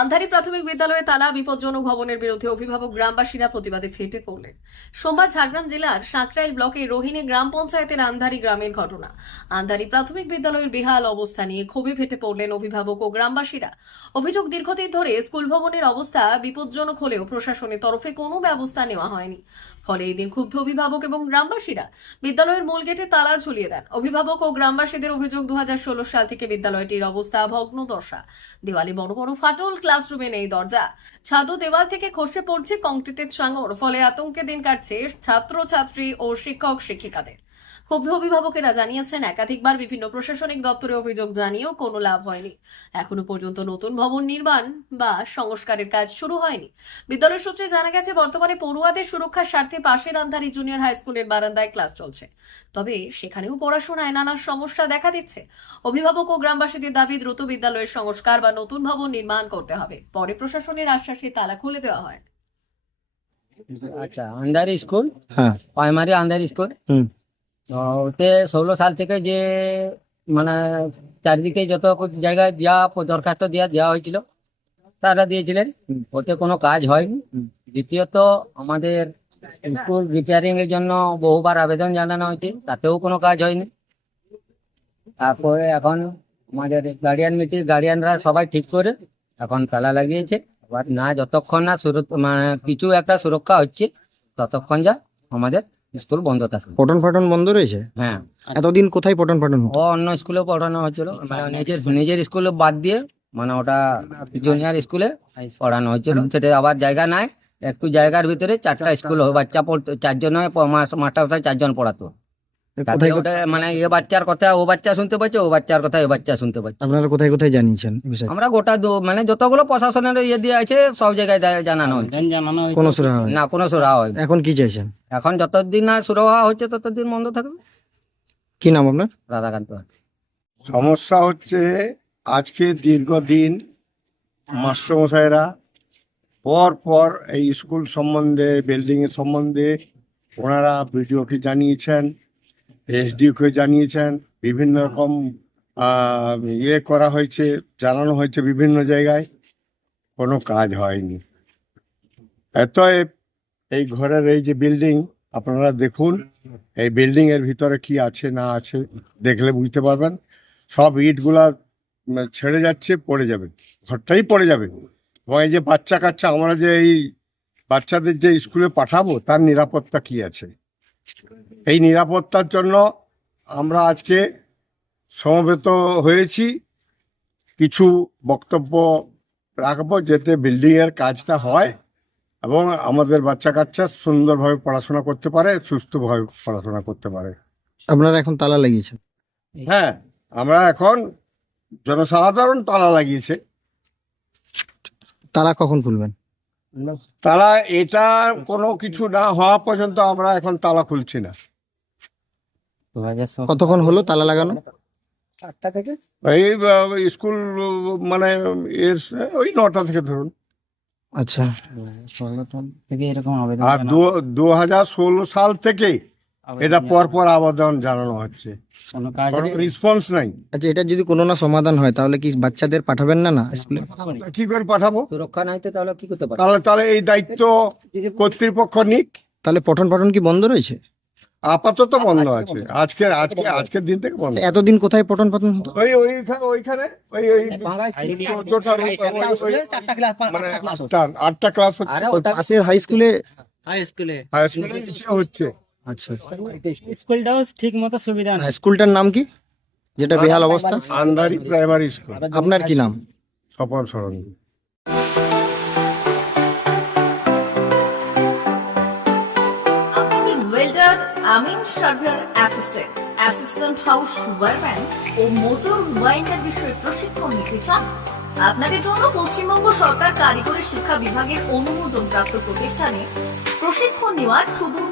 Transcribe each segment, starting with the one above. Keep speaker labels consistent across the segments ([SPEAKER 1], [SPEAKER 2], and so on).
[SPEAKER 1] আন্ধারি প্রাথমিক বিদ্যালয়ে তালা বিপজ্জনক ভবনের বিরুদ্ধে অভিভাবক গ্রামবাসীরা প্রতিবাদে ফেটে পড়লেন। সোমবার ঝাড়গ্রাম জেলার সাঁকরাইল ব্লকের রোহিণী গ্রাম পঞ্চায়েতের আন্ধারি গ্রামের ঘটনা। আন্ধারি প্রাথমিক বিদ্যালয়ের বেহাল অবস্থা নিয়ে ক্ষোভে ফেটে পড়লেন অভিভাবক ও গ্রামবাসীরা। অভিযোগ দীর্ঘদিন ধরে স্কুল ভবনের অবস্থা বিপজ্জনক হলেও প্রশাসনের তরফে কোনো ব্যবস্থা নেওয়া হয়নি। ফলে এদিন ক্ষুব্ধ অভিভাবক এবং গ্রামবাসীরা বিদ্যালয়ের মূল গেটে তালা ঝুলিয়ে দেন। অভিভাবক ও গ্রামবাসীদের অভিযোগ দু হাজার ষোলো সাল থেকে বিদ্যালয়টির অবস্থা ভগ্ন দশা দেওয়ালে বড় বড় ফাটল ক্লাসরুমে নেই দরজা। ছাদু দেওয়াল থেকে খসে পড়ছে কংক্রিটের চাঙর ফলে আতঙ্কে দিন কাটছে ছাত্র ছাত্রী ও শিক্ষক শিক্ষিকাদের ক্ষুব্ধ অভিভাবকেরা জানিয়েছেন একাধিকবার বিভিন্ন প্রশাসনিক দপ্তরে অভিযোগ জানিয়েও কোনো লাভ হয়নি। এখনও পর্যন্ত নতুন ভবন নির্মাণ বা সংস্কারের কাজ শুরু হয়নি। বিদ্যালয় সূত্রে জানা গেছে বর্তমানে পড়ুয়াদের সুরক্ষার স্বার্থে পাশের আন্ধারি জুনিয়র হাই স্কুলের বারান্দায় ক্লাস চলছে। তবে সেখানেও পড়াশোনায় নানা সমস্যা দেখা দিচ্ছে। অভিভাবক ও গ্রামবাসীদের দাবি দ্রুত বিদ্যালয়ের সংস্কার বা নতুন ভবন নির্মাণ করতে হবে। পরে প্রশাসনের আশ্বাসে তালা খুলে দেওয়া হয়।
[SPEAKER 2] আচ্ছা আন্ডার স্কুল?
[SPEAKER 3] হ্যাঁ।
[SPEAKER 2] Primary under school?
[SPEAKER 3] হুম।
[SPEAKER 2] ওতে ষোলো সাল থেকে যে মানে চারিদিকে যত জায়গায় দেওয়া দরখাস্ত দেওয়া দেওয়া হয়েছিল তারা দিয়েছিলেন। ওতে কোনো কাজ হয়নি। দ্বিতীয়ত আমাদের স্কুল রিপেয়ারিং এর জন্য বহুবার আবেদন জানানো হয়েছে তাতেও কোনো কাজ হয়নি। তারপরে এখন আমাদের গার্ডিয়ান মিটিং গার্ডিয়ানরা সবাই ঠিক করে এখন তালা লাগিয়েছে। এবার না যতক্ষণ না সুরক্ষা মানে কিছু একটা সুরক্ষা হচ্ছে ততক্ষণ যা আমাদের স্কুল বন্ধ থাকে।
[SPEAKER 3] পঠন পাঠন বন্ধ রয়েছে?
[SPEAKER 2] হ্যাঁ।
[SPEAKER 3] এতদিন কোথায় পঠন পাঠন হতো?
[SPEAKER 2] ও অন্য স্কুলে পড়ানো হচ্ছিল মানে নিজের নিজের স্কুলে বাদ দিয়ে মানে ওটা জুনিয়র স্কুলে পড়ানো হচ্ছিল সেটা আবার জায়গা নাই। একটু জায়গার ভিতরে চারটা স্কুল বাচ্চা পড়তো চারজন হয় মাস্টার চারজন পড়াতো। তাতে
[SPEAKER 3] কোথায়
[SPEAKER 2] ওটা মানে এ বাচ্চার কথা ও বাচ্চা শুনতে পাচ্ছে ও বাচ্চার কথা এ বাচ্চা শুনতে পাচ্ছে
[SPEAKER 3] আপনারা কোথায় কোথায় জানিয়েছেন
[SPEAKER 2] আমরা গোটা দু- মানে যতগুলো প্রশাসনের ইয়ে দিয়ে আছে সব জায়গায় জানানো
[SPEAKER 3] কোনো সুরা হয়
[SPEAKER 2] না কোনো সুরা হয়
[SPEAKER 3] এখন কি চাইছেন?
[SPEAKER 2] এখন যতদিন না হচ্ছে ততদিন বন্ধ থাকবে।
[SPEAKER 3] কি নাম আপনার?
[SPEAKER 2] রাধাকান্ত
[SPEAKER 4] সমস্যা হচ্ছে আজকে দীর্ঘদিন মাস্টারমশাইরা পর পর এই স্কুল সম্বন্ধে বিল্ডিং এর সম্বন্ধে ওনারা বিডিওকে জানিয়েছেন। এসডিওকে জানিয়েছেন, বিভিন্ন রকম ইয়ে করা হয়েছে, জানানো হয়েছে বিভিন্ন জায়গায়। কোনো কাজ হয়নি। এতএব এই ঘরের এই যে বিল্ডিং, আপনারা দেখুন, এই বিল্ডিং এর ভিতরে কি আছে, না আছে, দেখলে বুঝতে পারবেন। সব ইটগুলা ছেড়ে যাচ্ছে, পড়ে যাবে। ঘরটাই পড়ে যাবে। এবং এই যে বাচ্চা কাচ্চা আমরা যে এই বাচ্চাদের যে স্কুলে পাঠাবো, তার নিরাপত্তা কি আছে? এই নিরাপত্তার জন্য আমরা আজকে সমবেত হয়েছি। কিছু বক্তব্য রাখব যাতে বিল্ডিং এর কাজটা হয় এবং আমাদের বাচ্চা কাচ্চা সুন্দরভাবে পড়াশোনা করতে পারে সুস্থভাবে পড়াশোনা করতে পারে।
[SPEAKER 3] আপনারা এখন তালা লাগিয়েছেন?
[SPEAKER 4] হ্যাঁ আমরা এখন জনসাধারণ তালা লাগিয়েছে।
[SPEAKER 3] তালা কখন খুলবেন?
[SPEAKER 4] তালা এটা কোনো কিছু না হওয়া পর্যন্ত আমরা এখন তালা খুলছি না।
[SPEAKER 3] কতক্ষণ হলো তালা লাগানো?
[SPEAKER 4] এই স্কুল মানে এর ওই নটা থেকে ধরুন।
[SPEAKER 3] আচ্ছা।
[SPEAKER 5] থেকে এরকম
[SPEAKER 4] আর দু দু হাজার ষোলো সাল থেকে এটা পর পর আবেদন জানানো হচ্ছে।
[SPEAKER 5] কোনো কাজ
[SPEAKER 4] রেসপন্স নাই।
[SPEAKER 3] আচ্ছা এটা যদি কোনো না সমাধান হয় তাহলে কি বাচ্চাদের পাঠাবেন না না? স্কুলে
[SPEAKER 4] কি করে পাঠাবো?
[SPEAKER 2] সুরক্ষা নাই তো তাহলে কি করতে পারে
[SPEAKER 4] তাহলে তাহলে এই দায়িত্ব কর্তৃপক্ষ নিক।
[SPEAKER 3] তাহলে পঠন পাঠন কি বন্ধ রয়েছে?
[SPEAKER 4] আপাতত বন্ধ আছে। আজকে আজকে আজকের দিন থেকে বন্ধ।
[SPEAKER 3] এতদিন কোথায় পঠন পাঠন হতো?
[SPEAKER 4] ওই ওইখানে ওইখানে ওই ওই ওই- ওই- মানে আটটা ক্লাস হচ্ছে।
[SPEAKER 2] আরে ওটা
[SPEAKER 3] পাশের হাই স্কুলে
[SPEAKER 5] হাই স্কুলে
[SPEAKER 4] হাই স্কুলে হচ্ছে।
[SPEAKER 3] আচ্ছা
[SPEAKER 5] স্কুলটাও ঠিক মতো সুবিধা
[SPEAKER 3] আর স্কুলটার নাম কি? যেটা বেহাল অবস্থা?
[SPEAKER 4] আন্দারি প্রাইমারি স্কুল
[SPEAKER 3] আপনার কি নাম?
[SPEAKER 4] স্বপন
[SPEAKER 1] ওয়েল্ডার আমিন surveyor assistant assistant house wireman ও মোটর ওয়াইন্ডার বিষয়ে প্রশিক্ষণ নিতে চান? আপনাদের জন্য পশ্চিমবঙ্গ সরকার কারিগরি শিক্ষা বিভাগের অনুমোদন প্রাপ্ত প্রতিষ্ঠানে প্রশিক্ষণ নেওয়ার সুবর্ণ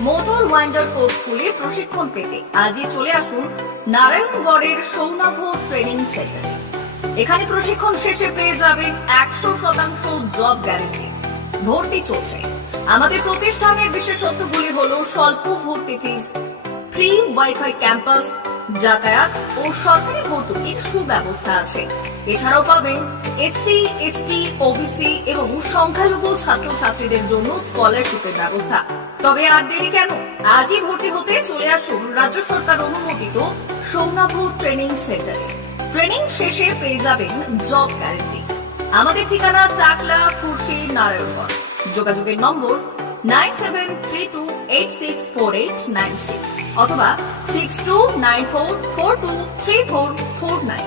[SPEAKER 6] motor winder course স্কুলে প্রশিক্ষণ পেতে। আজই চলে আসুন নারায়ণগড়ের সৌনভ ট্রেনিং সেন্টারে। এখানে প্রশিক্ষণ শেষে পেয়ে যাবেন একশো শতাংশ জব গ্যারেন্টি। ভর্তি চলছে। আমাদের প্রতিষ্ঠানের বিশেষত্বগুলি হলো স্বল্প ভর্তি ফিস ফ্রি ওয়াইফাই ক্যাম্পাস যাতায়াত ও সরকারি ভর্তুকির সুব্যবস্থা আছে। এছাড়াও পাবেন এসসি এসটি ওবিসি এবং সংখ্যালঘু ছাত্রছাত্রীদের জন্য স্কলারশিপের ব্যবস্থা। তবে আর দেরি কেন? আজই ভর্তি হতে চলে আসুন রাজ্য সরকার অনুমোদিত সৌনাভ ট্রেনিং সেন্টারে। ট্রেনিং শেষে পেয়ে যাবেন জব গ্যারেন্টি। আমাদের ঠিকানা টাকলা, খুরশি, নারায়ণগঞ্জ। যোগাযোগের number nine seven three two eight six four eight nine six অথবা six two nine four four two three four four nine.